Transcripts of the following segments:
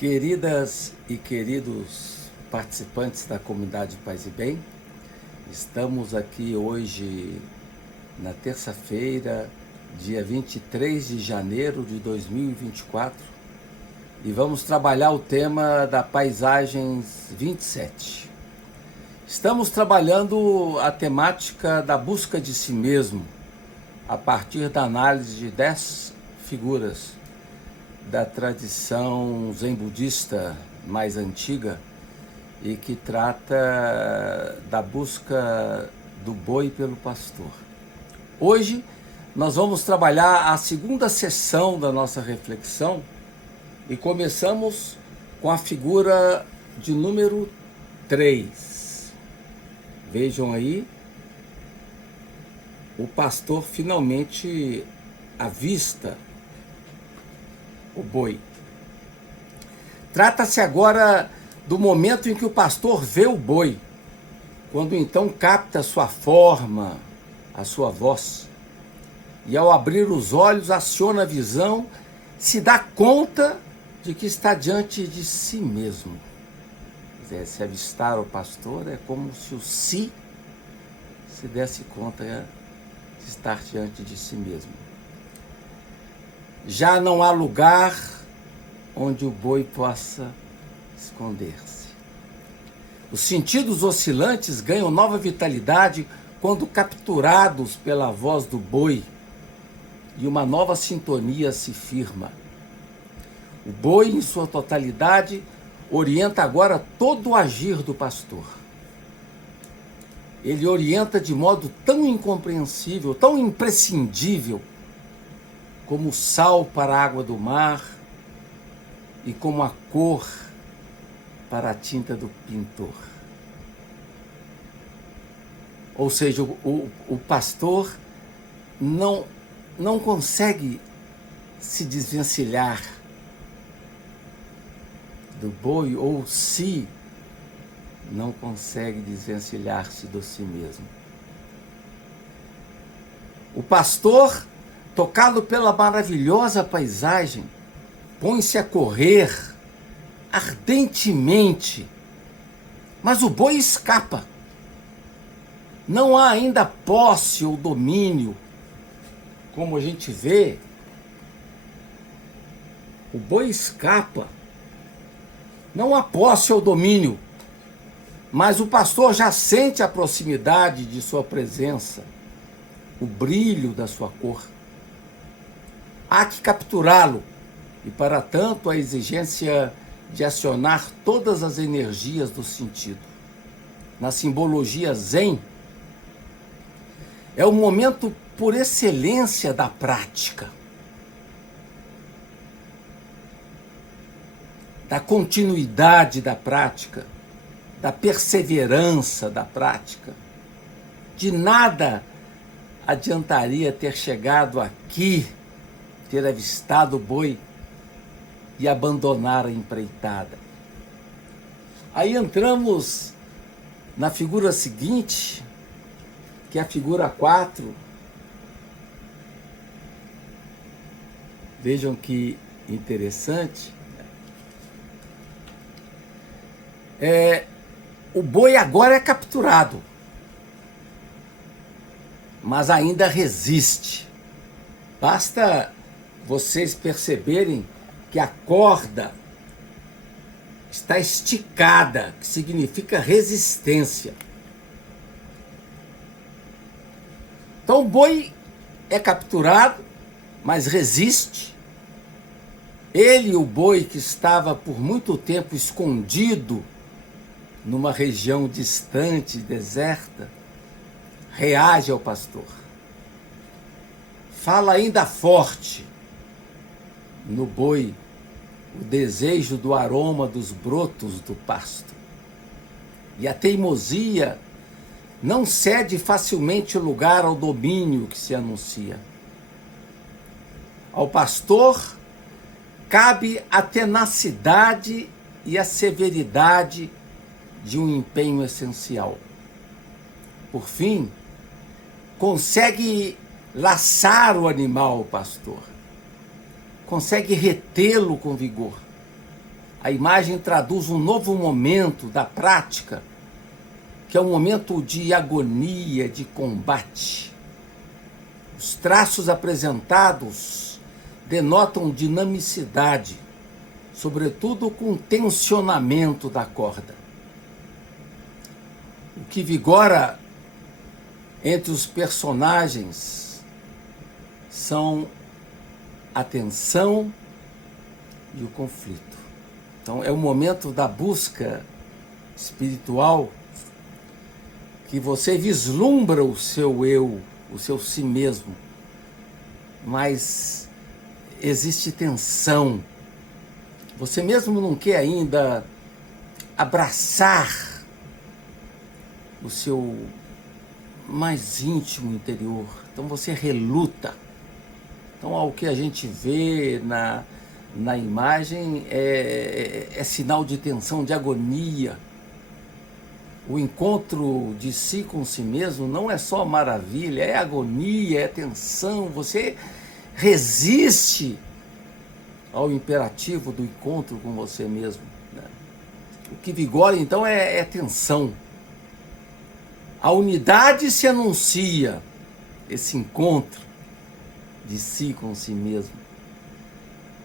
Queridas e queridos participantes da comunidade Paz e Bem, estamos aqui hoje na terça-feira, dia 23 de janeiro de 2024, e vamos trabalhar o tema da Paisagens 27. Estamos trabalhando a temática da busca de si mesmo, a partir da análise de 10 figuras da tradição zen budista mais antiga e que trata da busca do boi pelo pastor. Hoje nós vamos trabalhar a segunda sessão da nossa reflexão e começamos com a figura de número 3. Vejam aí, o pastor finalmente avista o boi. Trata-se agora do momento em que o pastor vê o boi, quando então capta a sua forma, a sua voz, e ao abrir os olhos aciona a visão, se dá conta de que está diante de si mesmo. Quer dizer, se avistar o pastor é como se o si se desse conta de estar diante de si mesmo. Já não há lugar onde o boi possa esconder-se. Os sentidos oscilantes ganham nova vitalidade quando capturados pela voz do boi e uma nova sintonia se firma. O boi, em sua totalidade, orienta agora todo o agir do pastor. Ele orienta de modo tão incompreensível, tão imprescindível, como o sal para a água do mar e como a cor para a tinta do pintor. Ou seja, o pastor não consegue se desvencilhar do boi, ou se não consegue desvencilhar-se de si mesmo. O pastor, tocado pela maravilhosa paisagem, põe-se a correr ardentemente, mas o boi escapa. Não há ainda posse ou domínio, como a gente vê. O boi escapa. Não há posse ou domínio, mas o pastor já sente a proximidade de sua presença, o brilho da sua cor. Há que capturá-lo, e para tanto a exigência de acionar todas as energias do sentido. Na simbologia zen, é o momento por excelência da prática, da continuidade da prática, da perseverança da prática. De nada adiantaria ter chegado aqui, ter avistado o boi e abandonar a empreitada. Aí entramos na figura seguinte, que é a figura 4. Vejam que interessante. O boi agora é capturado, mas ainda resiste. Basta vocês perceberem que a corda está esticada, que significa resistência. Então o boi é capturado, mas resiste. Ele, o boi que estava por muito tempo escondido numa região distante, deserta, reage ao pastor. Fala ainda forte no boi o desejo do aroma dos brotos do pasto. E a teimosia não cede facilmente lugar ao domínio que se anuncia. Ao pastor cabe a tenacidade e a severidade de um empenho essencial. Por fim, consegue laçar o animal, o pastor, consegue retê-lo com vigor. A imagem traduz um novo momento da prática, que é um momento de agonia, de combate. Os traços apresentados denotam dinamicidade, sobretudo com tensionamento da corda. O que vigora entre os personagens são a tensão e o conflito. Então é o momento da busca espiritual que você vislumbra o seu eu, o seu si mesmo, mas existe tensão. Você mesmo não quer ainda abraçar o seu mais íntimo interior. Então você reluta. Então o que a gente vê na imagem é sinal de tensão, de agonia. O encontro de si com si mesmo não é só maravilha, é agonia, é tensão. Você resiste ao imperativo do encontro com você mesmo, né? O que vigora então é tensão. A unidade se anuncia, esse encontro de si com si mesmo,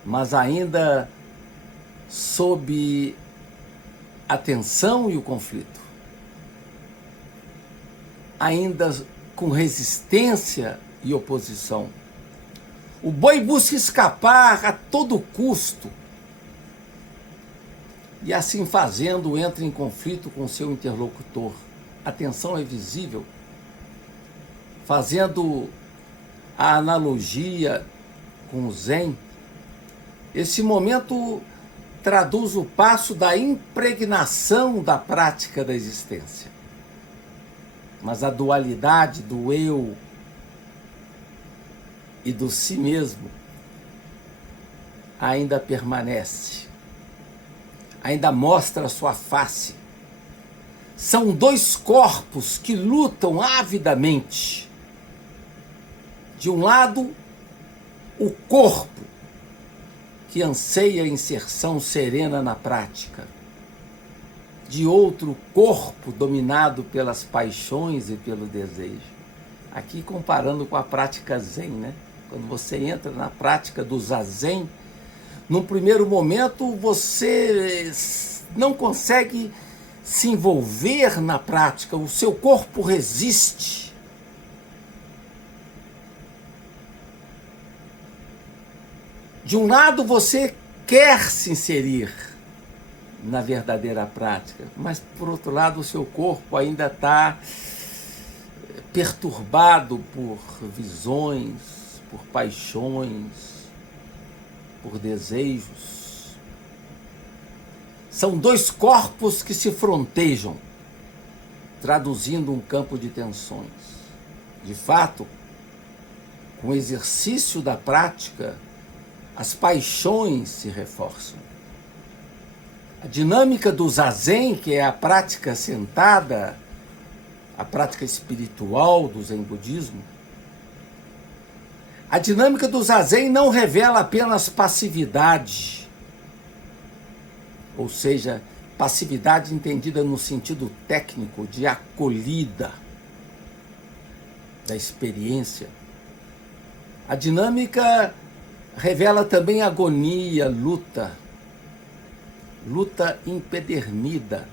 mas ainda sob a tensão e o conflito, ainda com resistência e oposição. O boi busca escapar a todo custo e, assim fazendo, entra em conflito com seu interlocutor. A tensão é visível, fazendo a analogia com o Zen. Esse momento traduz o passo da impregnação da prática da existência. Mas a dualidade do eu e do si mesmo ainda permanece, ainda mostra sua face. São dois corpos que lutam avidamente. De um lado, o corpo, que anseia a inserção serena na prática. De outro, o corpo dominado pelas paixões e pelo desejo. Aqui comparando com a prática Zen, né? Quando você entra na prática do Zazen, num primeiro momento você não consegue se envolver na prática, o seu corpo resiste. De um lado você quer se inserir na verdadeira prática, mas por outro lado o seu corpo ainda está perturbado por visões, por paixões, por desejos. São dois corpos que se frontejam, traduzindo um campo de tensões. De fato, com o exercício da prática, as paixões se reforçam. A dinâmica do Zazen, que é a prática sentada, a prática espiritual do Zen Budismo, a dinâmica do Zazen não revela apenas passividade, ou seja, passividade entendida no sentido técnico de acolhida da experiência. A dinâmica revela também agonia, luta empedernida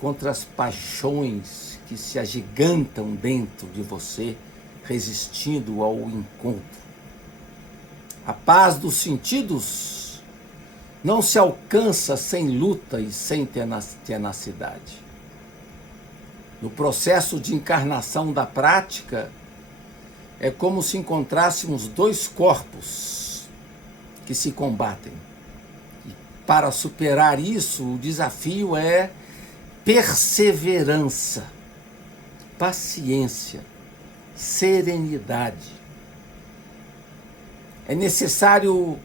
contra as paixões que se agigantam dentro de você, resistindo ao encontro. A paz dos sentidos não se alcança sem luta e sem tenacidade. No processo de encarnação da prática, é como se encontrássemos dois corpos que se combatem. E para superar isso, o desafio é perseverança, paciência, serenidade. É necessário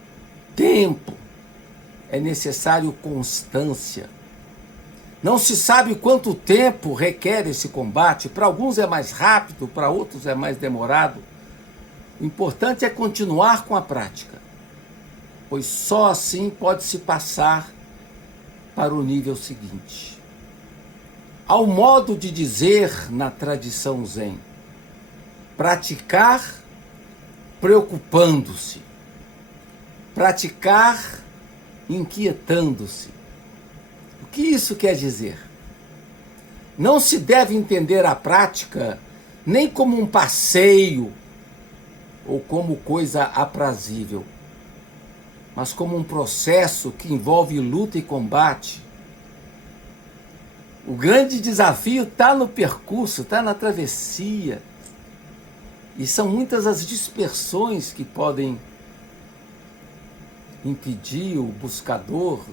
tempo, é necessário constância. Não se sabe quanto tempo requer esse combate. Para alguns é mais rápido, para outros é mais demorado. O importante é continuar com a prática, pois só assim pode-se passar para o nível seguinte. Ao modo de dizer na tradição Zen, praticar preocupando-se, praticar inquietando-se. O que isso quer dizer? Não se deve entender a prática nem como um passeio ou como coisa aprazível, mas como um processo que envolve luta e combate. O grande desafio está no percurso, está na travessia. E são muitas as dispersões que podem impedir o buscador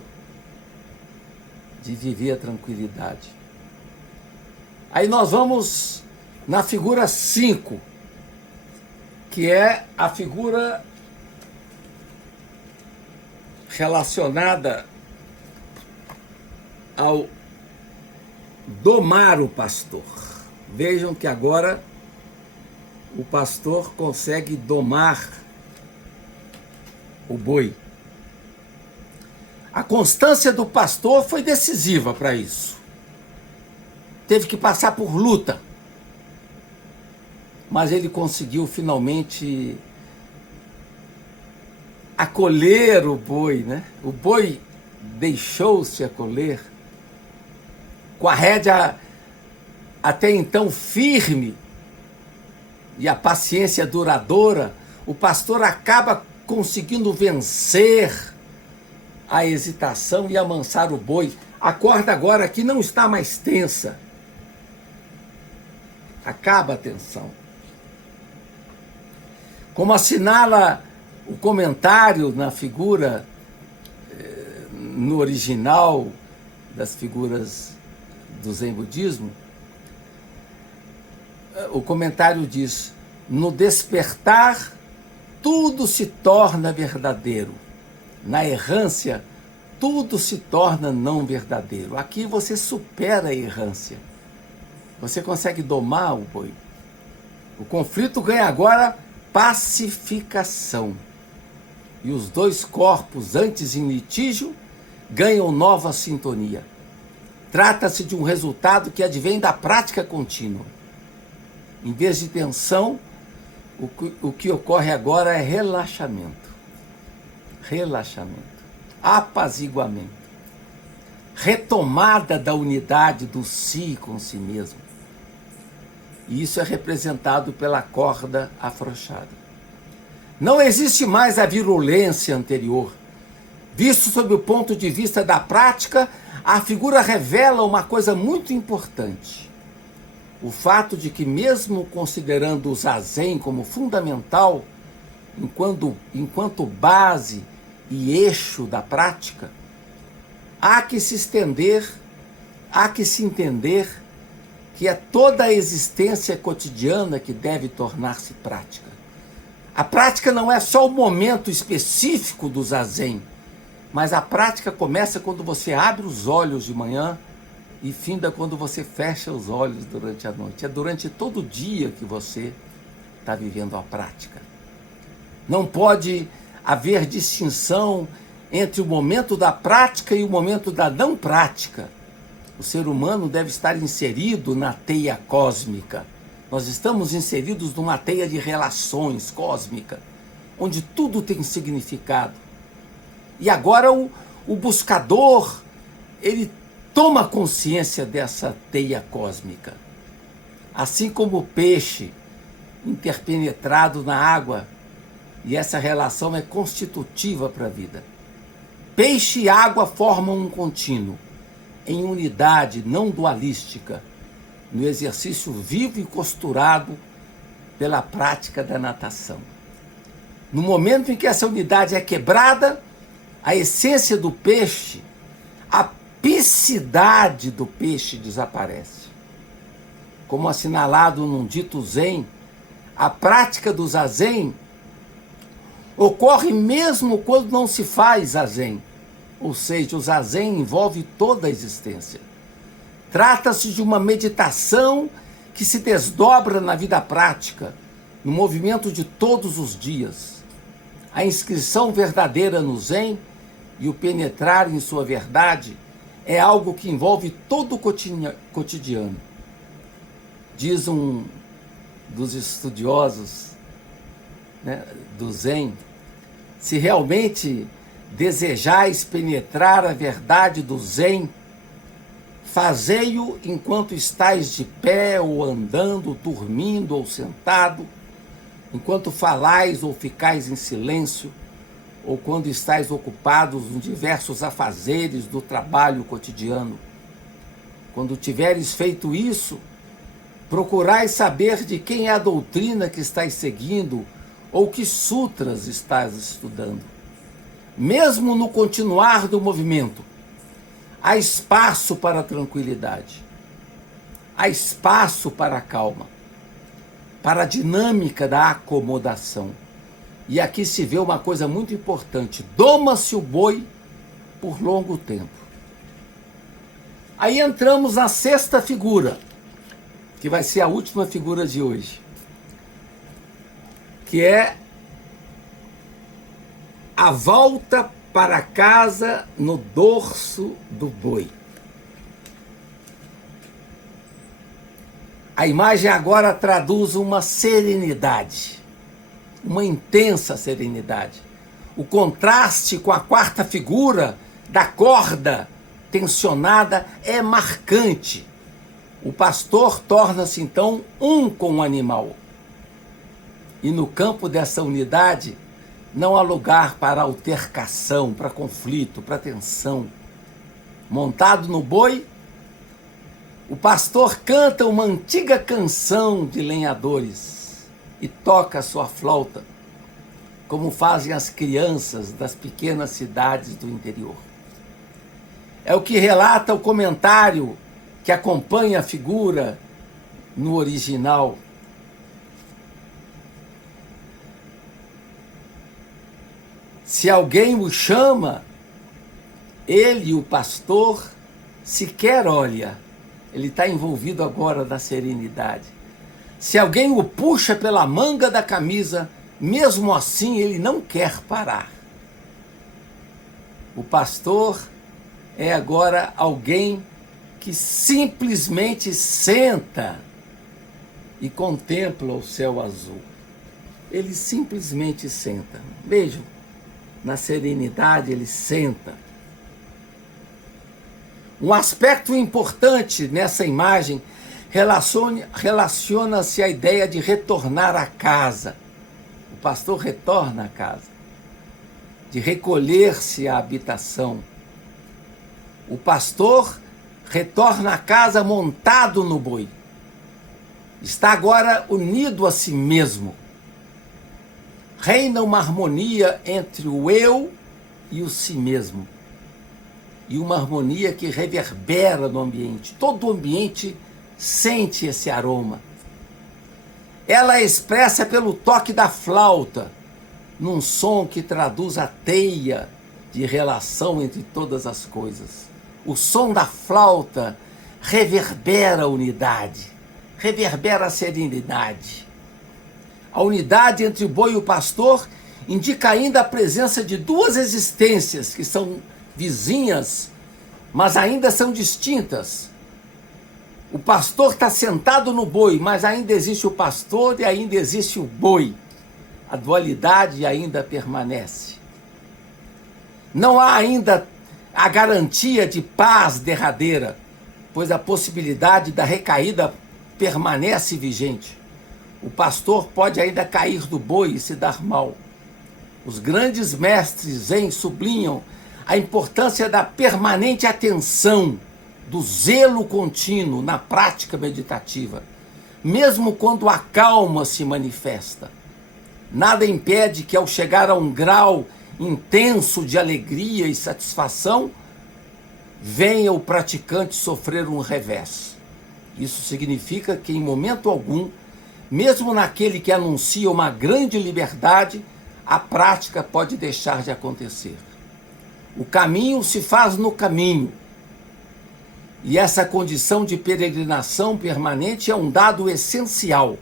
de viver a tranquilidade. Aí nós vamos na figura 5, que é a figura relacionada ao domar o pastor. Vejam que agora o pastor consegue domar o boi. A constância do pastor foi decisiva para isso. Teve que passar por luta. Mas ele conseguiu finalmente acolher o boi, né? O boi deixou-se acolher com a rédea até então firme e a paciência duradoura. O pastor acaba conseguindo vencer a hesitação e amansar o boi. A corda agora aqui não está mais tensa. Acaba a tensão. Como assinala o comentário na figura, no original das figuras do Zen Budismo, o comentário diz: no despertar, tudo se torna verdadeiro. Na errância, tudo se torna não verdadeiro. Aqui você supera a errância. Você consegue domar o boi. O conflito ganha agora pacificação. E os dois corpos, antes em litígio, ganham nova sintonia. Trata-se de um resultado que advém da prática contínua. Em vez de tensão, o que ocorre agora é relaxamento. Relaxamento. Apaziguamento. Retomada da unidade do si com si mesmo. E isso é representado pela corda afrouxada. Não existe mais a virulência anterior. Visto sob o ponto de vista da prática, a figura revela uma coisa muito importante. O fato de que, mesmo considerando o zazen como fundamental, enquanto base e eixo da prática, há que se entender que é toda a existência cotidiana que deve tornar-se prática. A prática não é só o momento específico do zazen, mas a prática começa quando você abre os olhos de manhã e finda quando você fecha os olhos durante a noite. É durante todo o dia que você está vivendo a prática. Não pode haver distinção entre o momento da prática e o momento da não prática. O ser humano deve estar inserido na teia cósmica. Nós estamos inseridos numa teia de relações cósmica, onde tudo tem significado. E agora o buscador, ele toma consciência dessa teia cósmica. Assim como o peixe interpenetrado na água, e essa relação é constitutiva para a vida. Peixe e água formam um contínuo, em unidade não dualística, no exercício vivo e costurado pela prática da natação. No momento em que essa unidade é quebrada, a essência do peixe, a piscidade do peixe desaparece. Como assinalado num dito Zen, a prática do zazen ocorre mesmo quando não se faz zazen, ou seja, o zazen envolve toda a existência. Trata-se de uma meditação que se desdobra na vida prática, no movimento de todos os dias. A inscrição verdadeira no Zen e o penetrar em sua verdade é algo que envolve todo o cotidiano. Diz um dos estudiosos, né, do Zen: se realmente desejais penetrar a verdade do Zen, fazei-o enquanto estais de pé ou andando, dormindo ou sentado, enquanto falais ou ficais em silêncio, ou quando estais ocupados em diversos afazeres do trabalho cotidiano. Quando tiveres feito isso, procurai saber de quem é a doutrina que estais seguindo ou que sutras estás estudando. Mesmo no continuar do movimento, há espaço para a tranquilidade, há espaço para a calma, para a dinâmica da acomodação. E aqui se vê uma coisa muito importante: doma-se o boi por longo tempo. Aí entramos na sexta figura, que vai ser a última figura de hoje, que é a volta para casa no dorso do boi. A imagem agora traduz uma serenidade, uma intensa serenidade. O contraste com a quarta figura da corda tensionada é marcante. O pastor torna-se então um com o animal. E no campo dessa unidade não há lugar para altercação, para conflito, para tensão. Montado no boi, o pastor canta uma antiga canção de lenhadores e toca a sua flauta, como fazem as crianças das pequenas cidades do interior. É o que relata o comentário que acompanha a figura no original. Se alguém o chama, ele, o pastor, sequer olha. Ele está envolvido agora na serenidade. Se alguém o puxa pela manga da camisa, mesmo assim ele não quer parar. O pastor é agora alguém que simplesmente senta e contempla o céu azul. Ele simplesmente senta. Vejam, na serenidade ele senta. Um aspecto importante nessa imagem relaciona-se à ideia de retornar à casa. O pastor retorna à casa, de recolher-se à habitação. O pastor retorna à casa montado no boi. Está agora unido a si mesmo. Reina uma harmonia entre o eu e o si mesmo. E uma harmonia que reverbera no ambiente. Todo o ambiente sente esse aroma. Ela é expressa pelo toque da flauta, num som que traduz a teia de relação entre todas as coisas. O som da flauta reverbera a unidade, reverbera a serenidade. A unidade entre o boi e o pastor indica ainda a presença de duas existências que são vizinhas, mas ainda são distintas. O pastor está sentado no boi, mas ainda existe o pastor e ainda existe o boi. A dualidade ainda permanece. Não há ainda a garantia de paz derradeira, pois a possibilidade da recaída permanece vigente. O pastor pode ainda cair do boi e se dar mal. Os grandes mestres zen sublinham a importância da permanente atenção, do zelo contínuo na prática meditativa, mesmo quando a calma se manifesta. Nada impede que, ao chegar a um grau intenso de alegria e satisfação, venha o praticante sofrer um revés. Isso significa que, em momento algum, mesmo naquele que anuncia uma grande liberdade, a prática pode deixar de acontecer. O caminho se faz no caminho. E essa condição de peregrinação permanente é um dado essencial.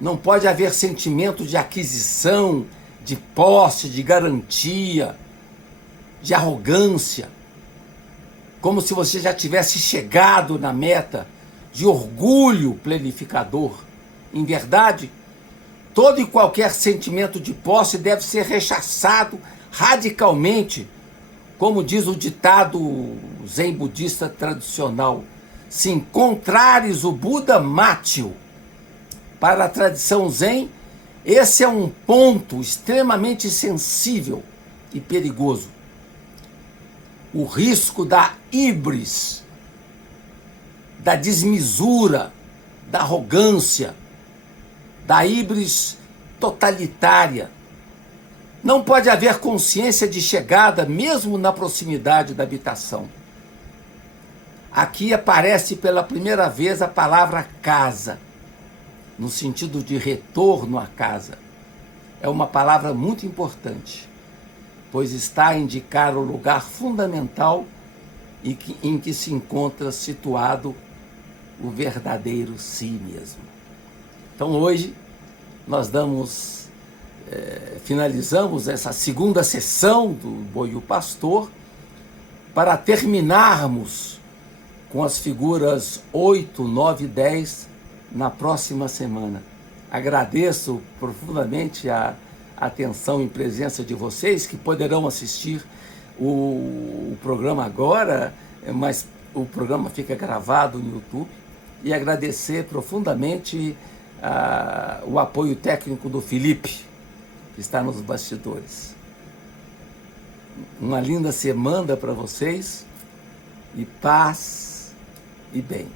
Não pode haver sentimento de aquisição, de posse, de garantia, de arrogância. como se você já tivesse chegado na meta, de orgulho planificador. Em verdade, todo e qualquer sentimento de posse deve ser rechaçado radicalmente, como diz o ditado zen budista tradicional: se encontrares o Buda, mate-o. Para a tradição zen, esse é um ponto extremamente sensível e perigoso. O risco da híbris, da desmesura, da arrogância, da híbris totalitária. Não pode haver consciência de chegada, mesmo na proximidade da habitação. Aqui aparece pela primeira vez a palavra casa, no sentido de retorno à casa. É uma palavra muito importante, pois está a indicar o lugar fundamental em que se encontra situado o verdadeiro si mesmo. Então hoje nós finalizamos essa segunda sessão do Boi e o Pastor para terminarmos com as figuras 8, 9 e 10 na próxima semana. Agradeço profundamente a atenção e presença de vocês que poderão assistir o programa agora, mas o programa fica gravado no YouTube, e agradecer profundamente o apoio técnico do Felipe, que está nos bastidores. Uma linda semana para vocês, e paz e bem.